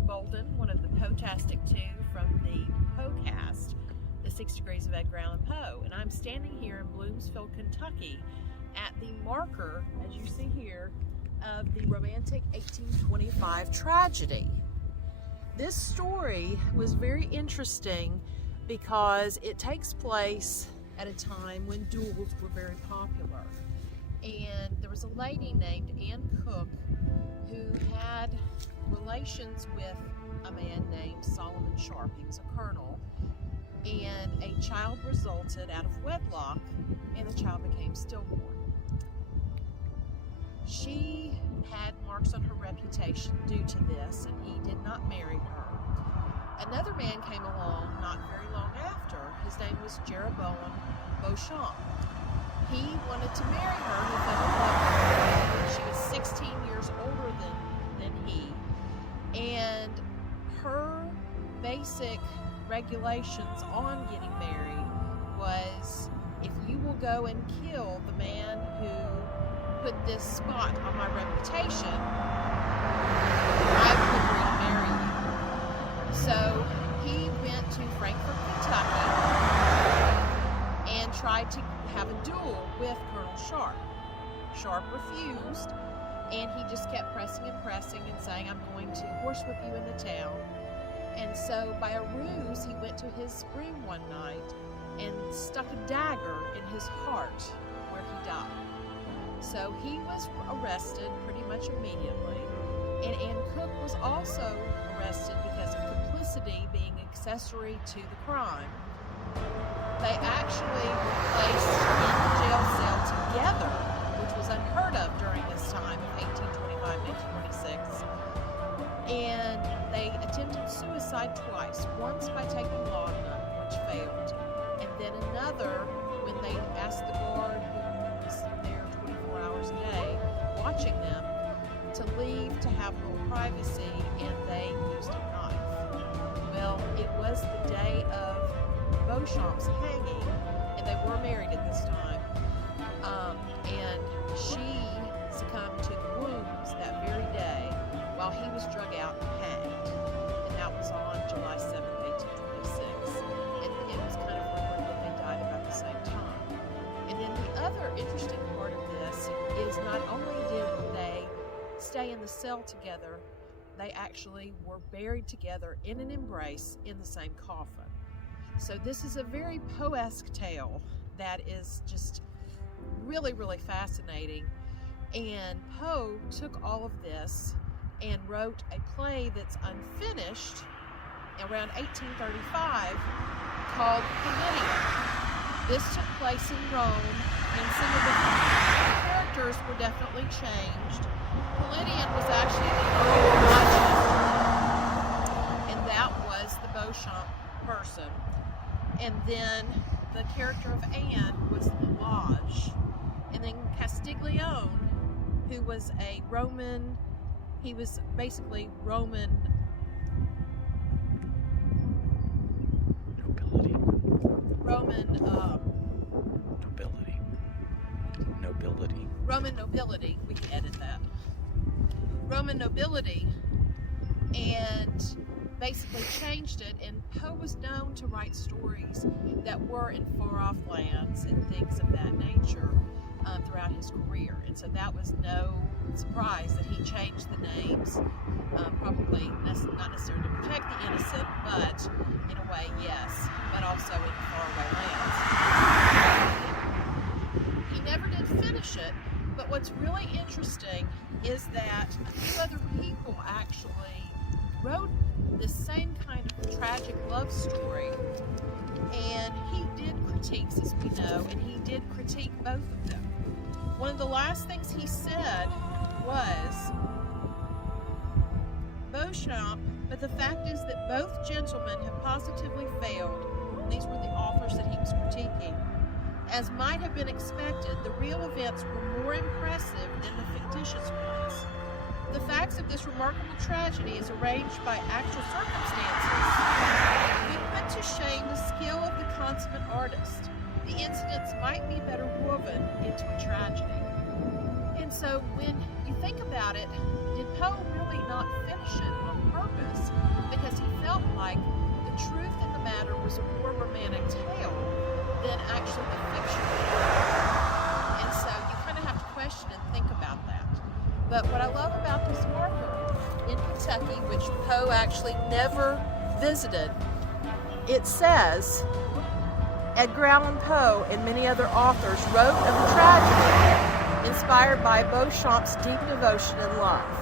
Carmen, one of the Poe-tastic two from the Poe-cast, The 6 Degrees of Edgar Allan Poe, and I'm standing here in Bloomsville, Kentucky at the marker, as you see here, of the romantic 1825 tragedy. This story was very interesting because it takes place at a time when duels were very popular. And there was a lady named Anne Cook who had relations with a man named Solomon Sharp. He was a colonel, and a child resulted out of wedlock, and the child became stillborn. She had marks on her reputation due to this, and he did not marry her. Another man came along not very long after. His name was Jeroboam Beauchamp. He wanted to marry her. He fell in love with her. She was 16 years older than he. And her basic regulations on getting married was, if you will go and kill the man who put this spot on my reputation, I will agree to marry you. So he went to Frankfort, Kentucky, and tried to have a duel with Colonel Sharp. Sharp refused, and he just kept pressing and saying, I'm going to horsewhip you in the town. And so by a ruse, he went to his room one night and stuck a dagger in his heart where he died. So he was arrested pretty much immediately, and Anne Cook was also arrested because of complicity, being accessory to the crime. They actually were placed in the jail cell together, which was unheard of during this time of 1825-1826. And they attempted suicide twice, once by taking laudanum, which failed, and then another when they asked the guard, who was there 24 hours a day watching them, to leave to have a little privacy, and they used a knife. Well, it was the day of Beauchamp's hanging, and they were married at this time, and she succumbed to the wounds that very day while he was drug out and hanged, and that was on July 7th, 1826, and it was kind of rumored that they died about the same time. And then the other interesting part of this is not only did they stay in the cell together, they actually were buried together in an embrace in the same coffin. So this is a very Poe-esque tale that is just really, really fascinating. And Poe took all of this and wrote a play that's unfinished around 1835 called Palladium. This took place in Rome, and some of the characters were definitely changed. Palladium was actually the Earl Watchman, and that was the Beauchamp person. And then the character of Anne was Lodge. And then Castiglione, who was a Roman, he was basically Roman nobility. Roman nobility, we can edit that. Roman nobility, and basically changed it, and Poe was known to write stories that were in far-off lands and things of that nature throughout his career, and so that was no surprise that he changed the names, probably not necessarily to protect the innocent, but in a way, yes, but also in faraway lands. He never did finish it, but what's really interesting is that a few other people actually wrote this same kind of tragic love story, and he did critiques, as we know, and he did critique both of them. One of the last things he said was, Beauchamp, but the fact is that both gentlemen have positively failed. These were the authors that he was critiquing. As might have been expected, the real events were more impressive than the fictitious ones. The facts of this remarkable tragedy, as arranged by actual circumstances, would put to shame the skill of the consummate artist. The incidents might be better woven into a tragedy. And so when you think about it, did Poe really not finish it on purpose? felt like the truth in the matter was a more romantic tale than actually the fiction. And so you kind of have to question and think about that. But what I love about this marker in Kentucky, which Poe actually never visited, it says, Edgar Allan Poe and many other authors wrote of the tragedy inspired by Beauchamp's deep devotion and love.